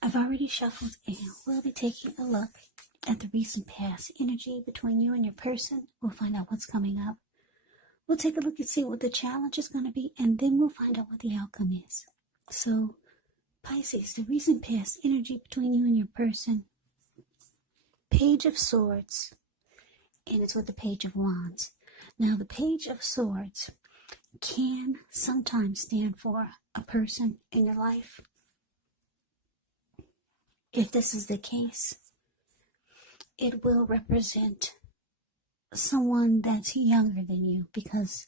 I've already shuffled and we'll be taking a look at the recent past energy between you and your person. We'll find out what's coming up. We'll take a look and see what the challenge is going to be, and then we'll find out what the outcome is. So, Pisces, the recent past energy between you and your person. Page of Swords, and it's with the Page of Wands. Now, the Page of Swords can sometimes stand for a person in your life. If this is the case, it will represent someone that's younger than you, because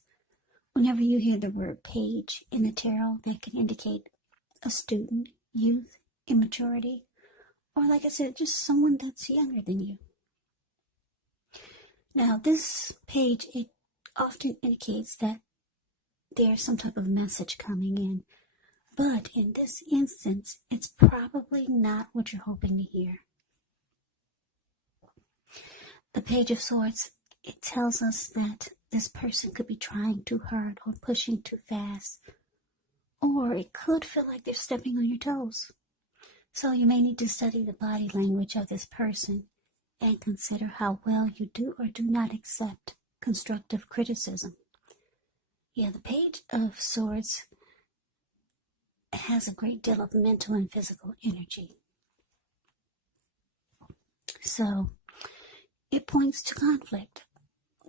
whenever you hear the word page in the tarot, that can indicate a student, youth, immaturity, or like I said, just someone that's younger than you. Now, this page, it often indicates that there's some type of message coming in, but in this instance, it's probably not what you're hoping to hear. The Page of Swords, it tells us that this person could be trying too hard or pushing too fast, or it could feel like they're stepping on your toes. So you may need to study the body language of this person and consider how well you do or do not accept constructive criticism. Yeah, the Page of Swords has a great deal of mental and physical energy. So it points to conflict.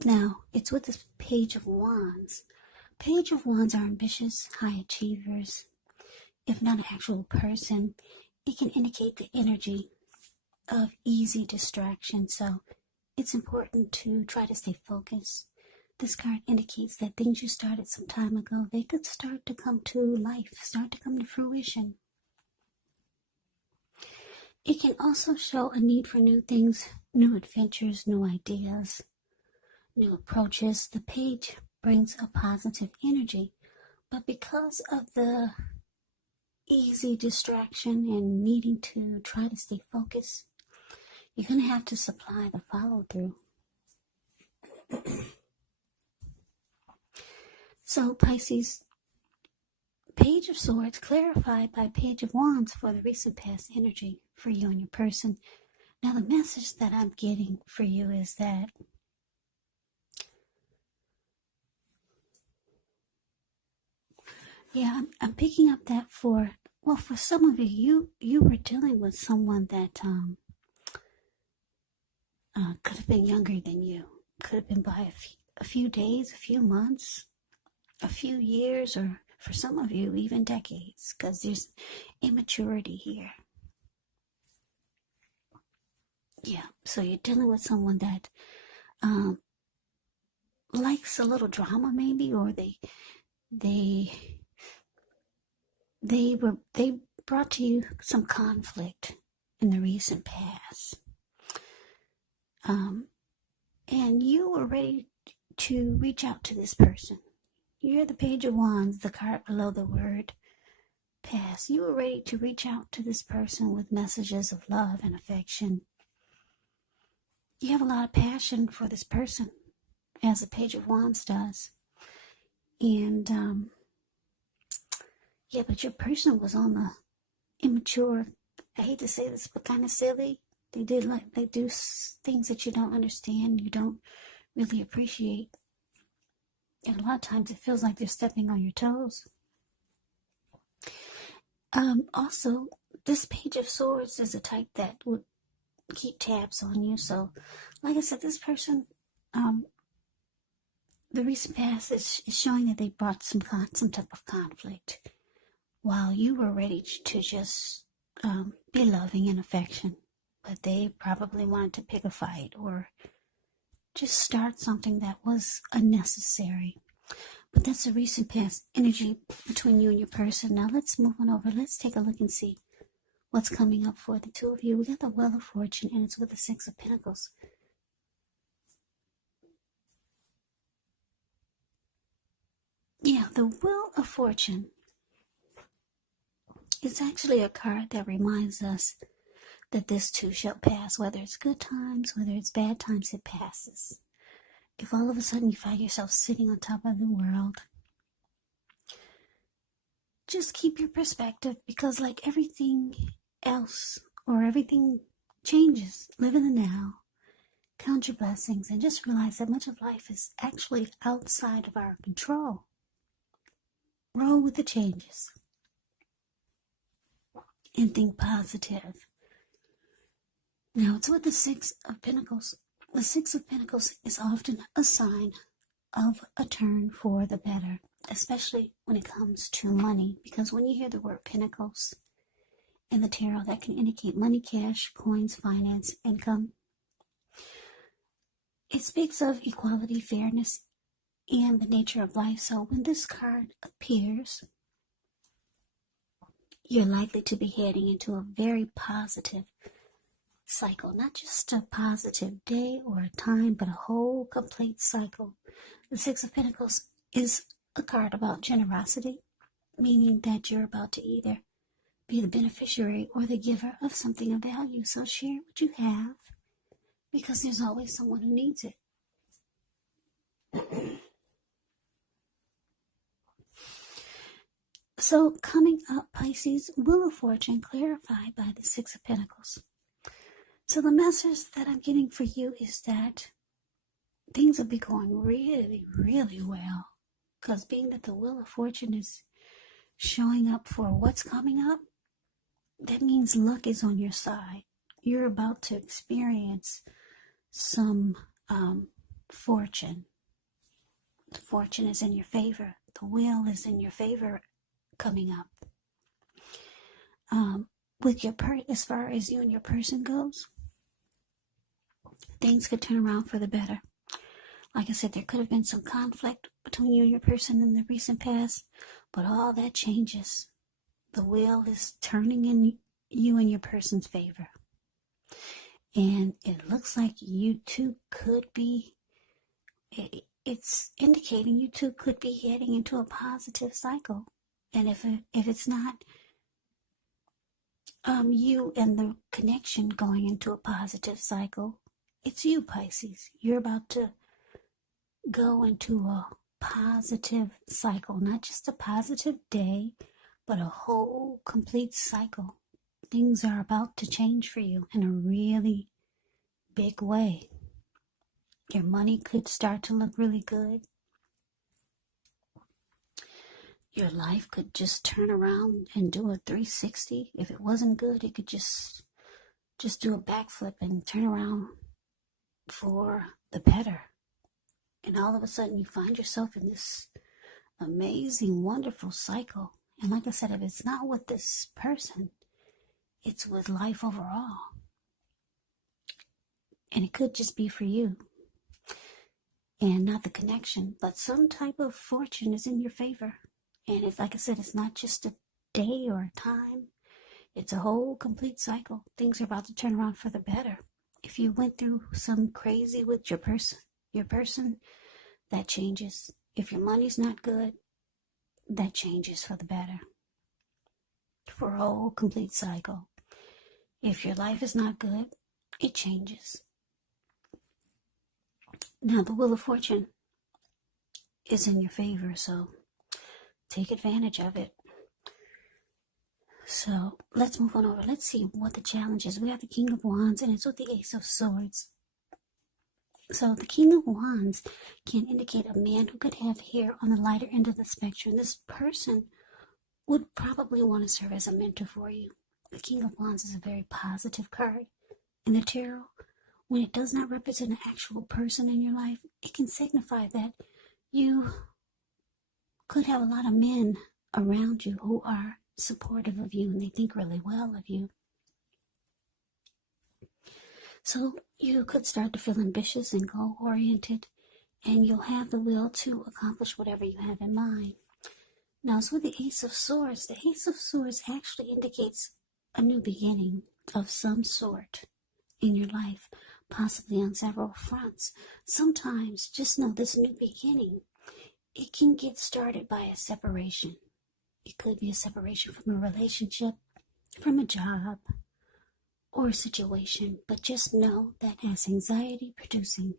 Now, it's with the Page of Wands. Page of Wands are ambitious, high achievers. If not an actual person, it can indicate the energy of easy distraction. So it's important to try to stay focused. This card indicates that things you started some time ago, they could start to come to life, start to come to fruition. It can also show a need for new things, new adventures, new ideas, new approaches. The page brings a positive energy, but because of the easy distraction and needing to try to stay focused, you're going to have to supply the follow-through. So, Pisces, Page of Swords clarified by Page of Wands for the recent past energy for you and your person. Now, the message that I'm getting for you is that I'm picking up that for some of you were dealing with someone that could have been younger than you. Could have been by a few days, a few months, a few years, or for some of you, even decades, because there's immaturity here. Yeah, so you're dealing with someone that likes a little drama, maybe, or they brought to you some conflict in the recent past. And you were ready to reach out to this person. You're the Page of Wands, the card below the word past. You were ready to reach out to this person with messages of love and affection. You have a lot of passion for this person, as the Page of Wands does. And, but your person was on the immature, I hate to say this, but kind of silly. They do things that you don't understand, you don't really appreciate. And a lot of times it feels like they're stepping on your toes. Also, this Page of Swords is a type that would keep tabs on you. So, like I said, this person, the recent past is showing that they brought some type of conflict, while you were ready to just be loving and affection. But they probably wanted to pick a fight or just start something that was unnecessary. But that's a recent past energy between you and your person. Now let's move on over. Let's take a look and see what's coming up for the two of you. We got the Wheel of Fortune, and it's with the Six of Pentacles. Yeah, the Wheel of Fortune is actually a card that reminds us that this too shall pass. Whether it's good times, whether it's bad times, it passes. If all of a sudden you find yourself sitting on top of the world, just keep your perspective, because like everything else or everything changes. Live in the now. Count your blessings and just realize that much of life is actually outside of our control. Roll with the changes and think positive. Now it's with the Six of Pentacles. The Six of Pentacles is often a sign of a turn for the better, especially when it comes to money, because when you hear the word Pentacles in the tarot, that can indicate money, cash, coins, finance, income. It speaks of equality, fairness, and the nature of life. So when this card appears, you're likely to be heading into a very positive cycle. Not just a positive day or a time, but a whole complete cycle. The Six of Pentacles is a card about generosity, meaning that you're about to either be the beneficiary or the giver of something of value. So share what you have, because there's always someone who needs it. So coming up, Pisces, Wheel of Fortune clarified by the Six of Pentacles. So the message that I'm getting for you is that things will be going really, really well. Because being that the Wheel of Fortune is showing up for what's coming up, that means luck is on your side. You're about to experience some fortune. The fortune is in your favor. The wheel is in your favor coming up. With your as far as you and your person goes, things could turn around for the better. Like I said, there could have been some conflict between you and your person in the recent past, but all that changes. The wheel is turning in you and your person's favor. And it looks like you two could be, it's indicating you two could be heading into a positive cycle. And if it's not you and the connection going into a positive cycle, it's you, Pisces. You're about to go into a positive cycle, not just a positive day, but a whole complete cycle. Things are about to change for you in a really big way. Your money could start to look really good. Your life could just turn around and do a 360. If it wasn't good, it could just do a backflip and turn around for the better. And all of a sudden you find yourself in this amazing, wonderful cycle. And like I said, if it's not with this person, it's with life overall. And it could just be for you. And not the connection, but some type of fortune is in your favor. And it's like I said, it's not just a day or a time. It's a whole complete cycle. Things are about to turn around for the better. If you went through some crazy with your person, that changes. If your money's not good, that changes for the better. For a whole complete cycle. If your life is not good, it changes. Now the Wheel of Fortune is in your favor, so take advantage of it. So let's move on over. Let's see what the challenge is. We have the King of Wands, and it's with the Ace of Swords. So the King of Wands can indicate a man who could have hair on the lighter end of the spectrum. This person would probably want to serve as a mentor for you. The King of Wands is a very positive card in the tarot. When it does not represent an actual person in your life, it can signify that you could have a lot of men around you who are supportive of you and they think really well of you. So you could start to feel ambitious and goal-oriented, and you'll have the will to accomplish whatever you have in mind. Now, it's with the Ace of Swords. The Ace of Swords actually indicates a new beginning of some sort in your life, possibly on several fronts. Sometimes, just know this new beginning, it can get started by a separation. It could be a separation from a relationship, from a job, or a situation. But just know that as anxiety producing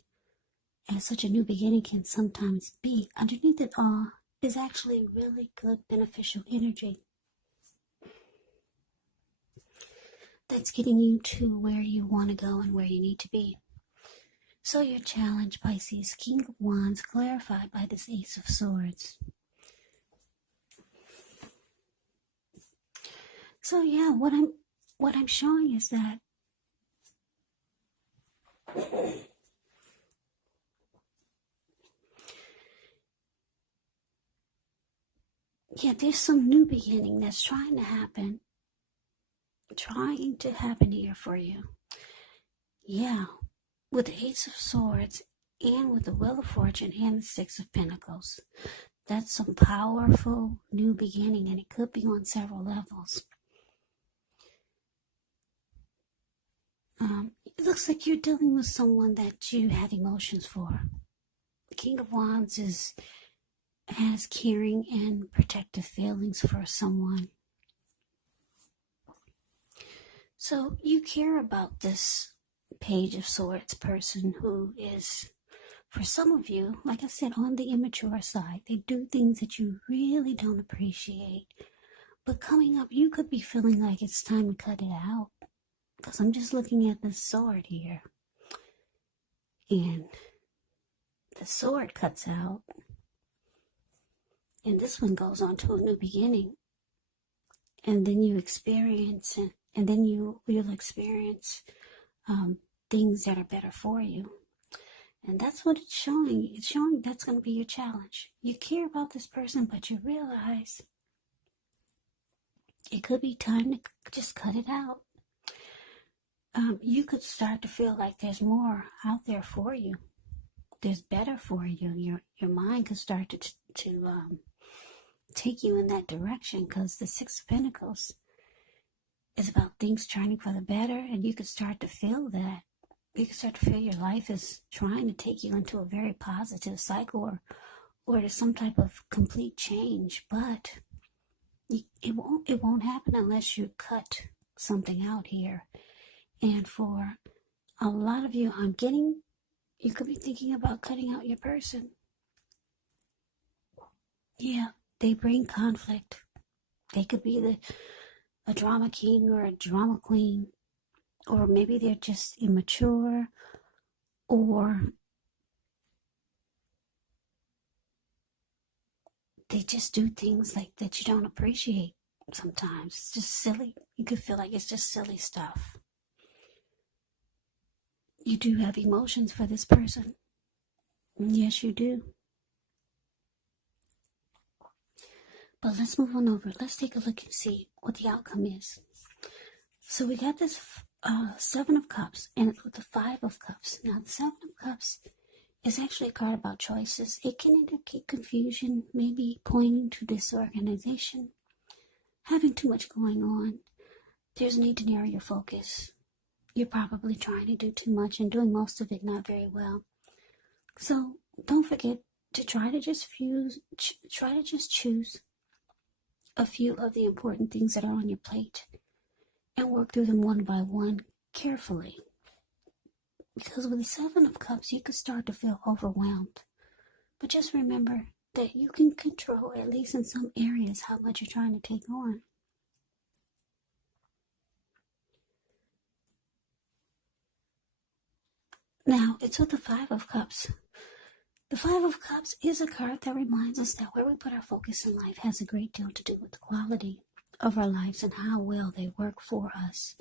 as such a new beginning can sometimes be, underneath it all is actually really good beneficial energy. that's getting you to where you want to go and where you need to be. So your challenge, Pisces, King of Wands, clarified by this Ace of Swords. So yeah, what I'm showing is that yeah, there's some new beginning that's trying to happen here for you. Yeah, with the Ace of Swords and with the Wheel of Fortune and the Six of Pentacles. That's some powerful new beginning, and it could be on several levels. It looks like you're dealing with someone that you have emotions for. The King of Wands has caring and protective feelings for someone. So you care about this Page of Swords person who is, for some of you, like I said, on the immature side. They do things that you really don't appreciate. But coming up, you could be feeling like it's time to cut it out. Because I'm just looking at the sword here. And the sword cuts out. And this one goes on to a new beginning. And then you experience, and then you'll experience things that are better for you. And that's what it's showing. It's showing that's going to be your challenge. You care about this person, but you realize it could be time to just cut it out. You could start to feel like there's more out there for you. There's better for you. Your mind could start to take you in that direction, because the Six of Pentacles is about things turning for the better, and you could start to feel that. You can start to feel your life is trying to take you into a very positive cycle or to some type of complete change, but it won't happen unless you cut something out here. And for a lot of you, you could be thinking about cutting out your person. Yeah, they bring conflict. They could be a drama king or a drama queen, or maybe they're just immature, or they just do things like that you don't appreciate sometimes. It's just silly. You could feel like it's just silly stuff. You do have emotions for this person. Yes, you do. But let's move on over. Let's take a look and see what the outcome is. So we got this Seven of Cups, and it's with the Five of Cups. Now, the Seven of Cups is actually a card about choices. It can indicate confusion, maybe pointing to disorganization, having too much going on. There's a need to narrow your focus. You're probably trying to do too much and doing most of it not very well. So don't forget to try to just choose a few of the important things that are on your plate and work through them one by one carefully. Because with the Seven of Cups, you could start to feel overwhelmed. But just remember that you can control, at least in some areas, how much you're trying to take on. Now, it's with the Five of Cups. The Five of Cups is a card that reminds us that where we put our focus in life has a great deal to do with the quality of our lives and how well they work for us.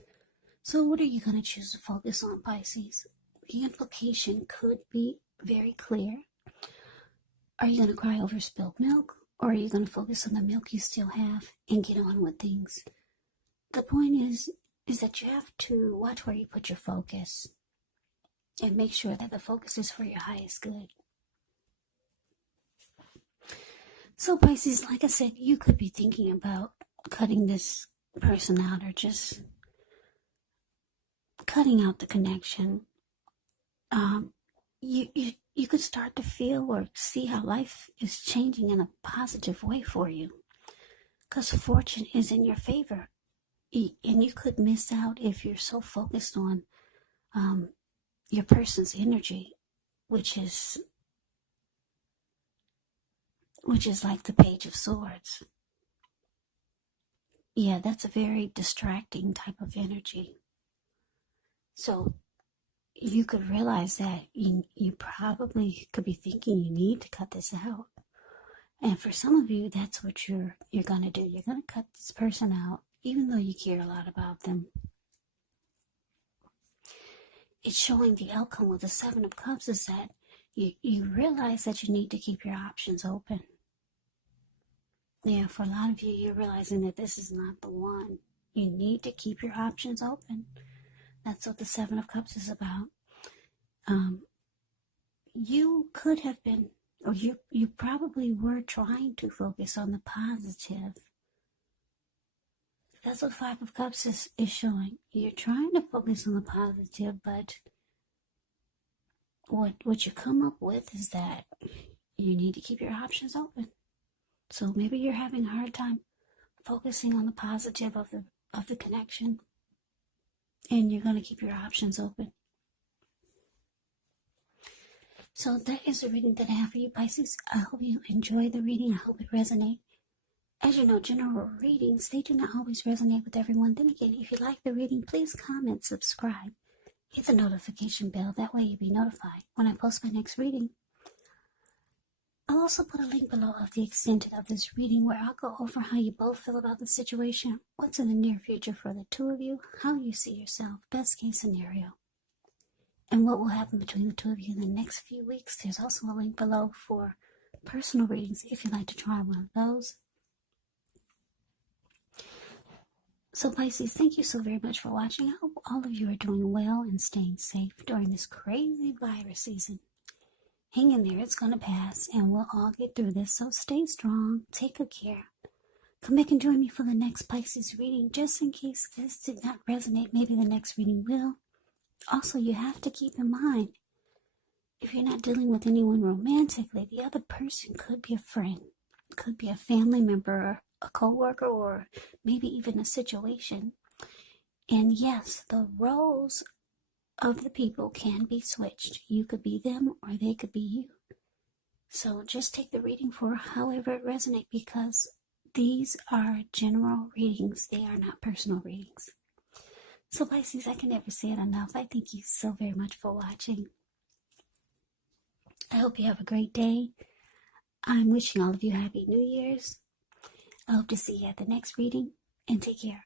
So what are you going to choose to focus on, Pisces? The implication could be very clear. Are you going to cry over spilled milk, or are you going to focus on the milk you still have and get on with things? The point is that you have to watch where you put your focus and make sure that the focus is for your highest good. So Pisces, like I said, you could be thinking about cutting this person out, or just cutting out the connection. You could start to feel or see how life is changing in a positive way for you, because fortune is in your favor, and you could miss out if you're so focused on your person's energy, which is like the Page of Swords. Yeah, that's a very distracting type of energy. So you could realize that you probably could be thinking you need to cut this out. And for some of you, that's what you're going to do. You're going to cut this person out, even though you care a lot about them. It's showing the outcome with the Seven of Cups is that you realize that you need to keep your options open. Yeah, for a lot of you, you're realizing that this is not the one. You need to keep your options open. That's what the Seven of Cups is about. You could have been, or you probably were trying to focus on the positive. That's what Five of Cups is showing. You're trying to focus on the positive, but what you come up with is that you need to keep your options open. So maybe you're having a hard time focusing on the positive of the connection, and you're going to keep your options open. So that is the reading that I have for you, Pisces. I hope you enjoy the reading. I hope it resonates. As you know, general readings, they do not always resonate with everyone. Then again, if you like the reading, please comment, subscribe, hit the notification bell. That way you'll be notified when I post my next reading. I'll also put a link below of the extended of this reading where I'll go over how you both feel about the situation, what's in the near future for the two of you, how you see yourself, best case scenario, and what will happen between the two of you in the next few weeks. There's also a link below for personal readings if you'd like to try one of those. So Pisces, thank you so very much for watching. I hope all of you are doing well and staying safe during this crazy virus season. Hang in there, it's going to pass, and we'll all get through this, so stay strong, take good care. Come back and join me for the next Pisces reading, just in case this did not resonate, maybe the next reading will. Also, you have to keep in mind, if you're not dealing with anyone romantically, the other person could be a friend, could be a family member, a co-worker, or maybe even a situation. And yes, the roles of the people can be switched. You could be them or they could be you. So just take the reading for however it resonates, because these are general readings. They are not personal readings. So Pisces, I can never say it enough. I thank you so very much for watching. I hope you have a great day. I'm wishing all of you Happy New Year's. I hope to see you at the next reading, and take care.